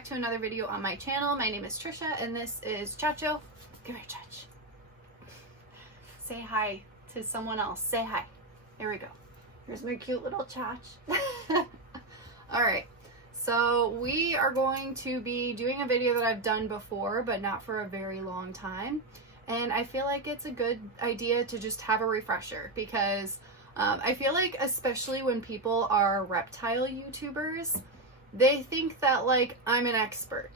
back to another video on my channel. My name is Trisha and this is Chacho. Come here, Chach. Say hi to someone else. Say hi. There we go. Here's my cute little Chach. Alright, so we are going to be doing a video that I've done before, but not for a very long time. And I feel like it's a good idea to just have a refresher because I feel like especially when people are reptile YouTubers, they think that like I'm an expert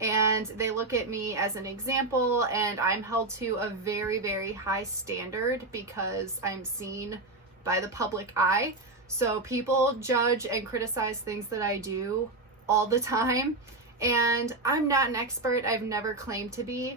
and they look at me as an example, and I'm held to a very, very high standard because I'm seen by the public eye. So people judge and criticize things that I do all the time, and I'm not an expert. I've never claimed to be.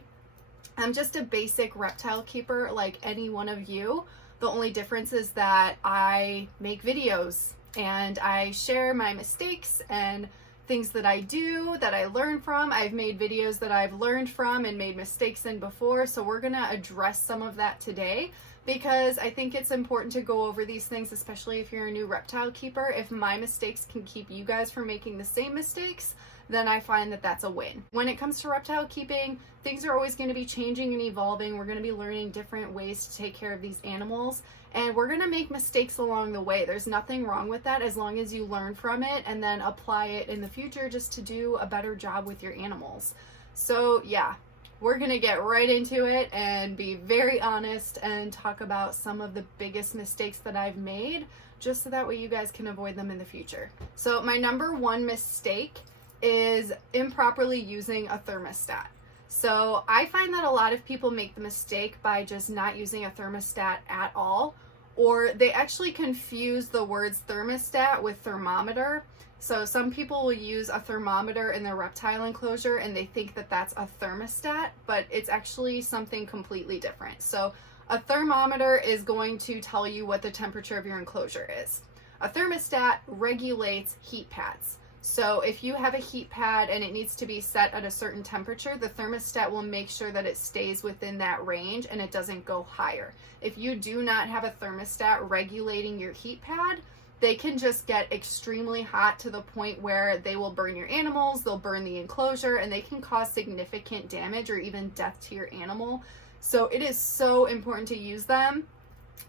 I'm just a basic reptile keeper like any one of you. The only difference is that I make videos and I share my mistakes and things that I do, that I learn from. I've made videos that I've learned from and made mistakes in before, so we're gonna address some of that today because I think it's important to go over these things, especially if you're a new reptile keeper. If my mistakes can keep you guys from making the same mistakes, then I find that that's a win. When it comes to reptile keeping, things are always going to be changing and evolving. We're going to be learning different ways to take care of these animals, and we're going to make mistakes along the way. There's nothing wrong with that as long as you learn from it and then apply it in the future just to do a better job with your animals. So yeah, we're going to get right into it and be very honest and talk about some of the biggest mistakes that I've made, just so that way you guys can avoid them in the future. So my number one mistake is improperly using a thermostat. So I find that a lot of people make the mistake by just not using a thermostat at all, or they actually confuse the words thermostat with thermometer. So some people will use a thermometer in their reptile enclosure and they think that that's a thermostat, but it's actually something completely different. So a thermometer is going to tell you what the temperature of your enclosure is. A thermostat regulates heat pads. So if you have a heat pad and it needs to be set at a certain temperature, the thermostat will make sure that it stays within that range and it doesn't go higher. If you do not have a thermostat regulating your heat pad, they can just get extremely hot to the point where they will burn your animals, they'll burn the enclosure, and they can cause significant damage or even death to your animal. So it is so important to use them.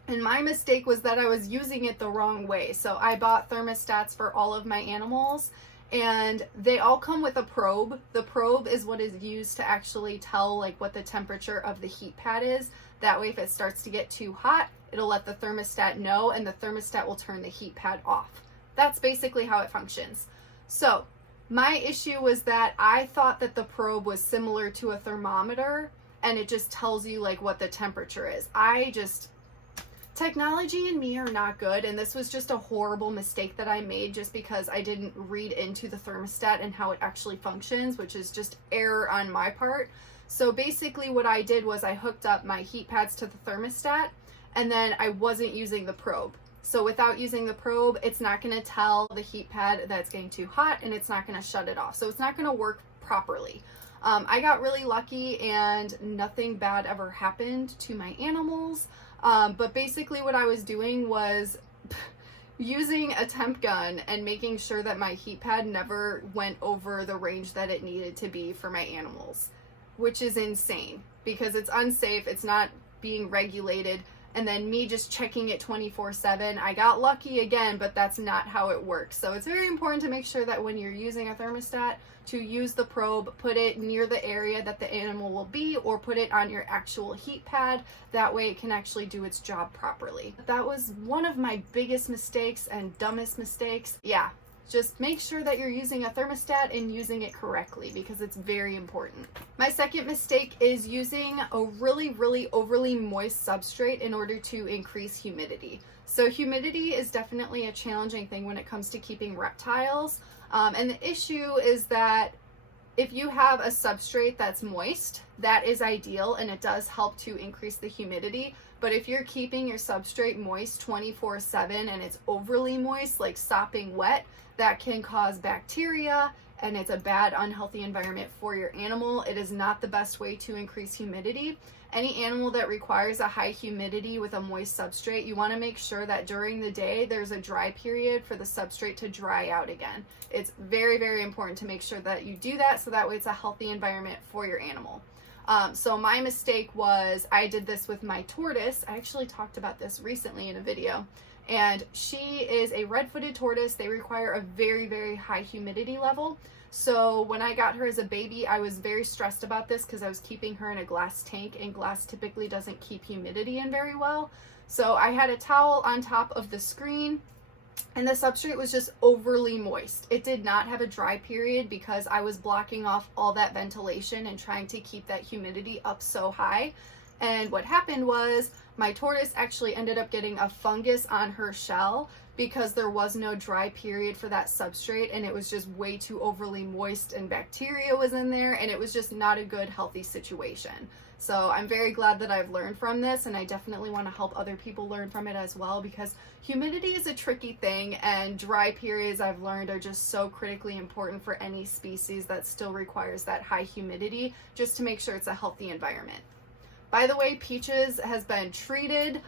And my mistake was that I was using it the wrong way. So I bought thermostats for all of my animals and they all come with a probe. The probe is what is used to actually tell like what the temperature of the heat pad is. That way if it starts to get too hot, it'll let the thermostat know and the thermostat will turn the heat pad off. That's basically how it functions. So my issue was that I thought that the probe was similar to a thermometer and it just tells you like what the temperature is. Technology and me are not good, and this was just a horrible mistake that I made just because I didn't read into the thermostat and how it actually functions, which is just error on my part. So basically what I did was I hooked up my heat pads to the thermostat and then I wasn't using the probe. So without using the probe, it's not going to tell the heat pad that it's getting too hot and it's not going to shut it off. So it's not going to work properly. I got really lucky and nothing bad ever happened to my animals. But basically what I was doing was using a temp gun and making sure that my heat pad never went over the range that it needed to be for my animals, which is insane because it's unsafe, it's not being regulated, and then me just checking it 24/7. I got lucky again, but that's not how it works. So it's very important to make sure that when you're using a thermostat to use the probe, put it near the area that the animal will be or put it on your actual heat pad. That way it can actually do its job properly. That was one of my biggest mistakes and dumbest mistakes. Yeah, just make sure that you're using a thermostat and using it correctly because it's very important. My second mistake is using a really overly moist substrate in order to increase humidity. So humidity is definitely a challenging thing when it comes to keeping reptiles. And the issue is that if you have a substrate that's moist, that is ideal and it does help to increase the humidity. But if you're keeping your substrate moist 24/7 and it's overly moist, like sopping wet, that can cause bacteria and it's a bad, unhealthy environment for your animal. It is not the best way to increase humidity. Any animal that requires a high humidity with a moist substrate, you want to make sure that during the day there's a dry period for the substrate to dry out again. It's very, very important to make sure that you do that, so that way it's a healthy environment for your animal. So my mistake was, I did this with my tortoise. I actually talked about this recently in a video, and she is a red-footed tortoise. They require a very, very high humidity level. So when I got her as a baby, I was very stressed about this because I was keeping her in a glass tank, and glass typically doesn't keep humidity in very well. So I had a towel on top of the screen, and the substrate was just overly moist. It did not have a dry period because I was blocking off all that ventilation and trying to keep that humidity up so high. And what happened was my tortoise actually ended up getting a fungus on her shell because there was no dry period for that substrate, and it was just way too overly moist, and bacteria was in there, and it was just not a good, healthy situation. So I'm very glad that I've learned from this, and I definitely want to help other people learn from it as well, because humidity is a tricky thing, and dry periods, I've learned, are just so critically important for any species that still requires that high humidity, just to make sure it's a healthy environment. By the way, Peaches has been treated.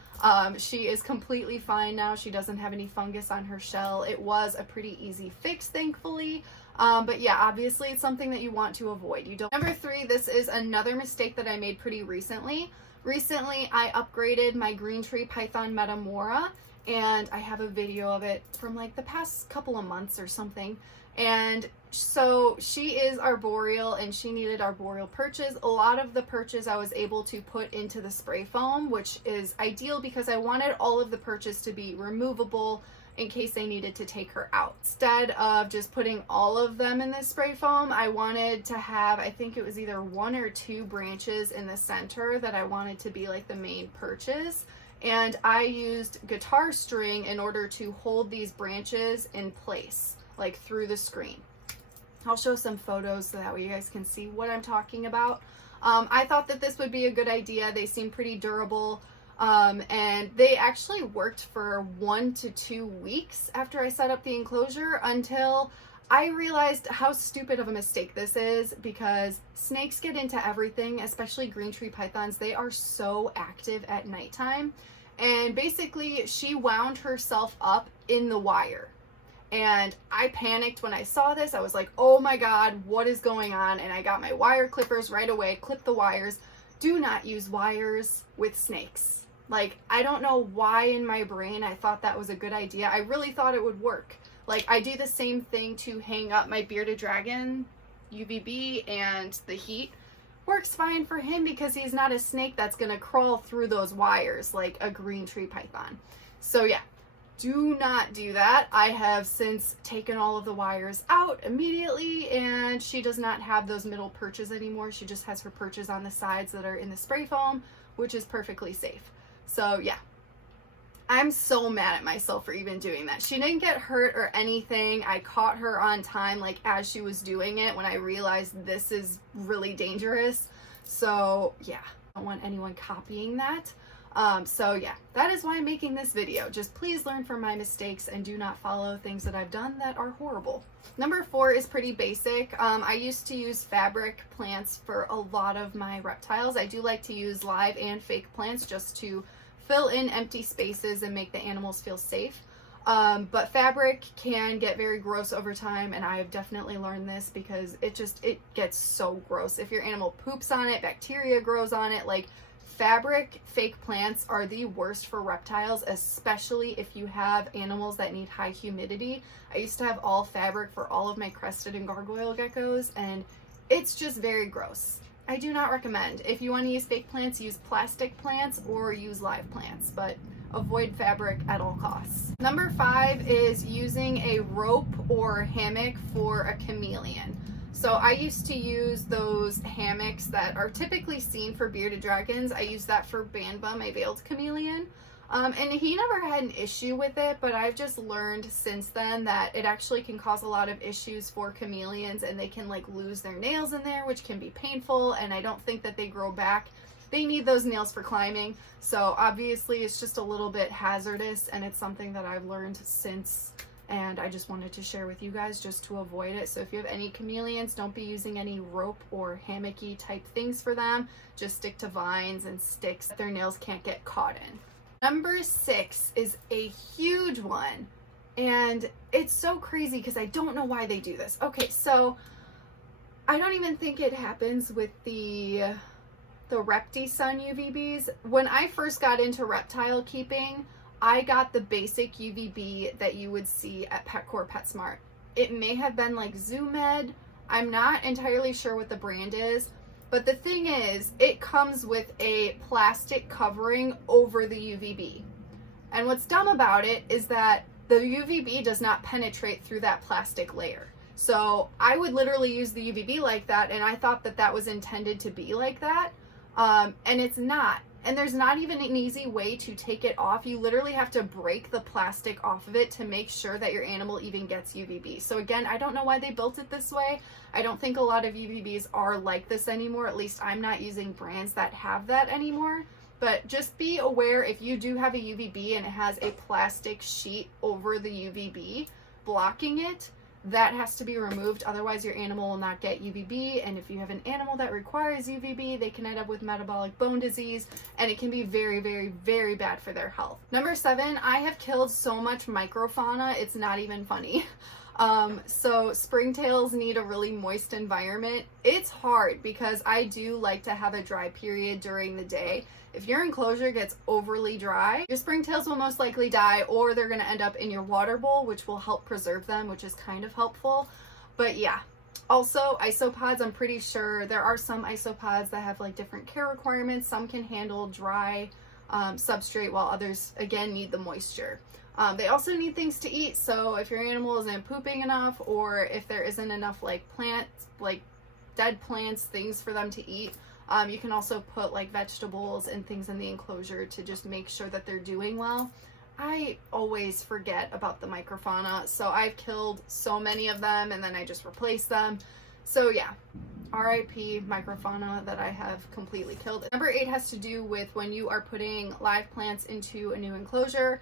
She is completely fine now. She doesn't have any fungus on her shell. It was a pretty easy fix, thankfully. But yeah, obviously it's something that you want to avoid. Number 3, this is another mistake that I made pretty recently. Recently, I upgraded my green tree python Metamora, and I have a video of it from like the past couple of months or something. And so she is arboreal, and she needed arboreal perches. A lot of the perches I was able to put into the spray foam, which is ideal because I wanted all of the perches to be removable in case they needed to take her out. Instead of just putting all of them in the spray foam, I wanted to have, I think it was either 1 or 2 branches in the center that I wanted to be like the main perches. And I used guitar string in order to hold these branches in place, like through the screen. I'll show some photos so that way you guys can see what I'm talking about. I thought that this would be a good idea. They seem pretty durable. And they actually worked for 1 to 2 weeks after I set up the enclosure, until I realized how stupid of a mistake this is, because snakes get into everything, especially green tree pythons. They are so active at nighttime. And basically she wound herself up in the wire. And I panicked when I saw this. I was like, oh my God, what is going on? And I got my wire clippers right away, clipped the wires. Do not use wires with snakes. Like, I don't know why in my brain I thought that was a good idea. I really thought it would work. Like, I do the same thing to hang up my bearded dragon UVB, and the heat works fine for him because he's not a snake that's gonna crawl through those wires like a green tree python. So yeah, do not do that. I have since taken all of the wires out immediately, and she does not have those middle perches anymore. She just has her perches on the sides that are in the spray foam, which is perfectly safe. So yeah, I'm so mad at myself for even doing that. She didn't get hurt or anything. I caught her on time, like as she was doing it, when I realized this is really dangerous. So yeah, I don't want anyone copying that. So yeah, that is why I'm making this video. Just please learn from my mistakes and do not follow things that I've done that are horrible. Number 4 is pretty basic. I used to use fabric plants for a lot of my reptiles. I do like to use live and fake plants just to fill in empty spaces and make the animals feel safe. But fabric can get very gross over time, and I have definitely learned this because it gets so gross. If your animal poops on it, bacteria grows on it. Like, fabric fake plants are the worst for reptiles, especially if you have animals that need high humidity. I used to have all fabric for all of my crested and gargoyle geckos, and it's just very gross. I do not recommend. If you want to use fake plants, use plastic plants or use live plants, but avoid fabric at all costs. Number 5 is using a rope or hammock for a chameleon. So I used to use those hammocks that are typically seen for bearded dragons. I use that for Banba, my veiled chameleon. And he never had an issue with it, but I've just learned since then that it actually can cause a lot of issues for chameleons, and they can like lose their nails in there, which can be painful, and I don't think that they grow back. They need those nails for climbing, so obviously it's just a little bit hazardous, and it's something that I've learned since and I just wanted to share with you guys just to avoid it. So if you have any chameleons, don't be using any rope or hammocky type things for them. Just stick to vines and sticks that their nails can't get caught in. Number 6 is a huge one, and it's so crazy because I don't know why they do this. Okay, so I don't even think it happens with the Repti-Sun UVBs. When I first got into reptile keeping, I got the basic UVB that you would see at Petcore PetSmart. It may have been like ZooMed. I'm not entirely sure what the brand is, but the thing is, it comes with a plastic covering over the UVB. And what's dumb about it is that the UVB does not penetrate through that plastic layer. So I would literally use the UVB like that, and I thought that that was intended to be like that, and it's not. And there's not even an easy way to take it off. You literally have to break the plastic off of it to make sure that your animal even gets UVB. So again, I don't know why they built it this way. I don't think a lot of UVBs are like this anymore. At least I'm not using brands that have that anymore. But just be aware, if you do have a UVB and it has a plastic sheet over the UVB blocking it, that has to be removed. Otherwise your animal will not get UVB, and if you have an animal that requires UVB, they can end up with metabolic bone disease, and it can be very, very, very bad for their health. Number 7, I have killed so much microfauna, it's not even funny. So springtails need a really moist environment. It's hard because I do like to have a dry period during the day. If your enclosure gets overly dry, your springtails will most likely die, or they're going to end up in your water bowl, which will help preserve them, which is kind of helpful. But yeah, also isopods, I'm pretty sure there are some isopods that have like different care requirements. Some can handle dry substrate, while others again need the moisture. They also need things to eat, so if your animal isn't pooping enough, or if there isn't enough like plants, like dead plants, things for them to eat, you can also put like vegetables and things in the enclosure to just make sure that they're doing well. I always forget about the microfauna, so I've killed so many of them and then I just replace them. So yeah, RIP microfauna that I have completely killed. Number 8 has to do with when you are putting live plants into a new enclosure.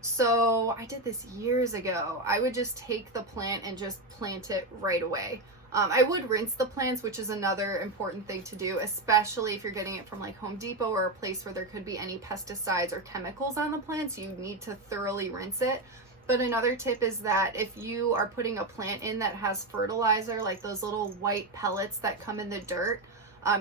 So I did this years ago. I would just take the plant and just plant it right away. I would rinse the plants, which is another important thing to do, especially if you're getting it from like Home Depot or a place where there could be any pesticides or chemicals on the plants. You need to thoroughly rinse it. But another tip is that if you are putting a plant in that has fertilizer, like those little white pellets that come in the dirt,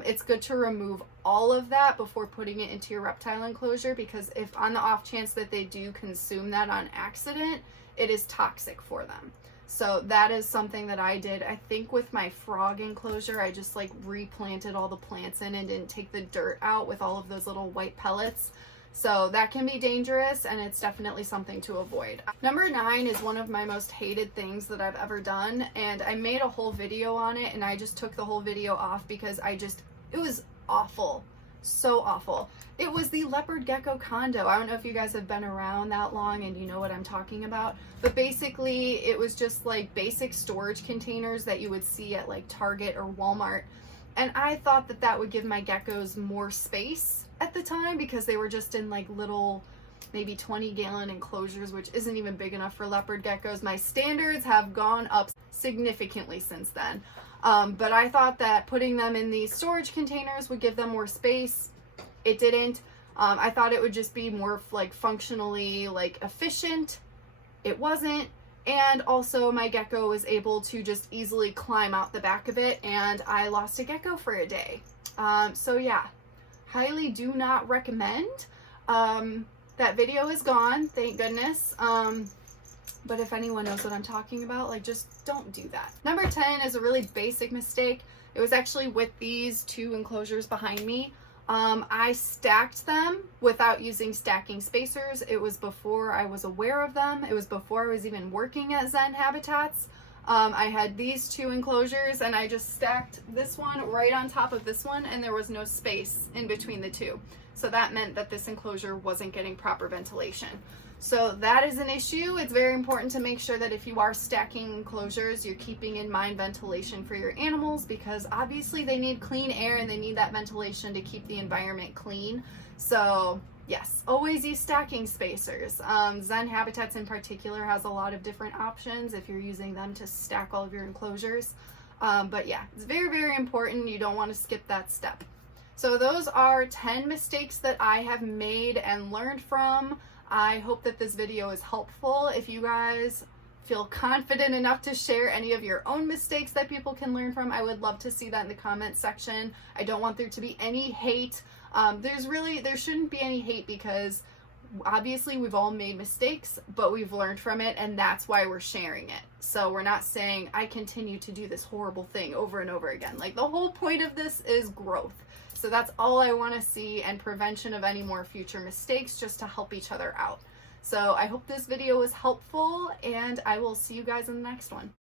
it's good to remove all of that before putting it into your reptile enclosure, because if on the off chance that they do consume that on accident, it is toxic for them. So that is something that I did. I think with my frog enclosure, I just like replanted all the plants in and didn't take the dirt out with all of those little white pellets. So that can be dangerous, and it's definitely something to avoid. Number 9 is one of my most hated things that I've ever done, and I made a whole video on it, and I just took the whole video off because it was awful. So awful. It was the leopard gecko condo. I don't know if you guys have been around that long and you know what I'm talking about, but basically it was just like basic storage containers that you would see at like Target or Walmart. And I thought that that would give my geckos more space at the time, because they were just in like little, maybe 20-gallon enclosures, which isn't even big enough for leopard geckos. My standards have gone up significantly since then. But I thought that putting them in these storage containers would give them more space. It didn't. I thought it would just be more like functionally like efficient. It wasn't. And also my gecko was able to just easily climb out the back of it, and I lost a gecko for a day. So yeah, highly do not recommend. That video is gone, thank goodness. But if anyone knows what I'm talking about, like, just don't do that. Number 10 is a really basic mistake. It was actually with these 2 enclosures behind me. I stacked them without using stacking spacers. It was before I was aware of them. It was before I was even working at Zen Habitats. I had these 2 enclosures, and I just stacked this one right on top of this one, and there was no space in between the 2. So that meant that this enclosure wasn't getting proper ventilation. So that is an issue. It's very important to make sure that if you are stacking enclosures, you're keeping in mind ventilation for your animals, because obviously they need clean air and they need that ventilation to keep the environment clean. So Yes, always use stacking spacers. Zen Habitats in particular has a lot of different options if you're using them to stack all of your enclosures. But yeah, it's very, very important. You don't want to skip that step. So those are 10 mistakes that I have made and learned from. I hope that this video is helpful. If you guys feel confident enough to share any of your own mistakes that people can learn from, I would love to see that in the comments section. I don't want there to be any hate. There shouldn't be any hate, because obviously we've all made mistakes, but we've learned from it, and that's why we're sharing it. So we're not saying I continue to do this horrible thing over and over again. Like, the whole point of this is growth. So that's all I want to see, and prevention of any more future mistakes, just to help each other out. So I hope this video was helpful, and I will see you guys in the next one.